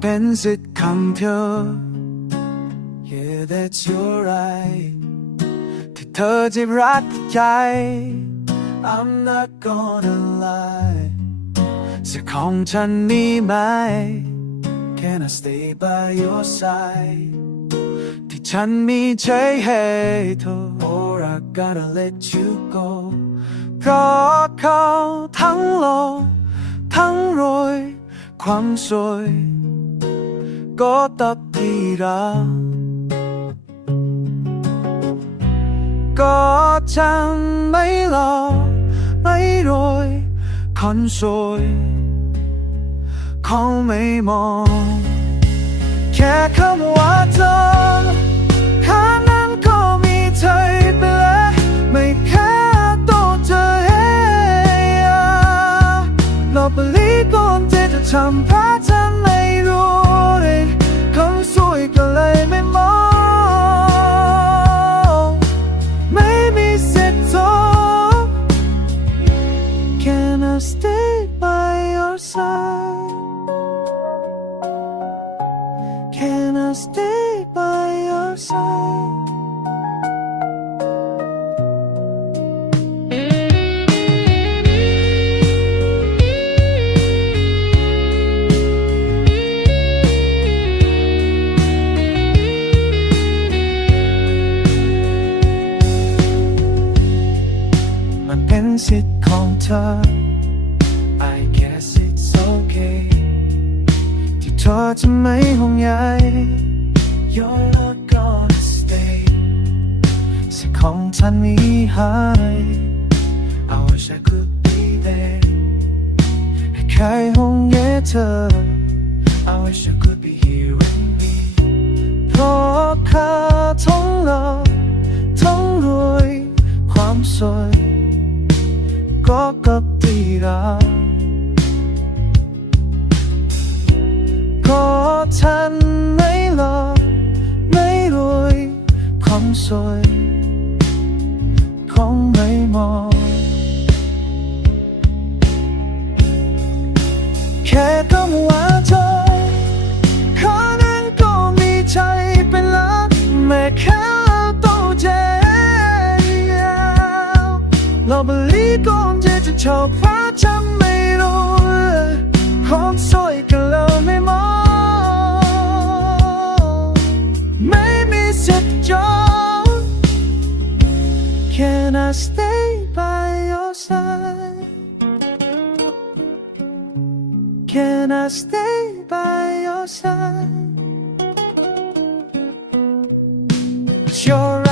เป็นสิทธิ์ของเธอ Yeah that's your right ที่เธอจะรักใจ I'm not gonna lie จะของฉันมีไหม Can I stay by your side ที่ฉันมีใจให้เธอ Or I gotta let you go เพราะเขาทั้งโลกทั้งรวยความสวย ก็ตับที่เราก็ฉันไม่หล่อไม่รวยคนสวยเขาไม่มอง แค่คำว่าเธอแค่นั้นก็มีใจไปแล้วไม่แค่ตัวเธอเองลบบุรีก่อนที่จะทำเพราะเธอ Can I stay by your side? มันเป็นสิทธิ์ของเธอ จะไม่ห่วงใย You're not gonna stay สิของฉันมีหาย I wish I could be there ให้ใครห่วงใยเธอ I wish I could be here with me เพราะข้าทั้งหล่อทั้งรวยความสวยก็กับที่เรา ก็ฉันไม่หล่อไม่รวยความสวยคงไม่มองแค่คำว่าเธอข้านั้นก็มีใจเป็นล้านแม้แค่ตัวเจ็บเราบลีก่อนที่จะชอบพระฉัน Can I stay by your side? Can I stay by your side? It's your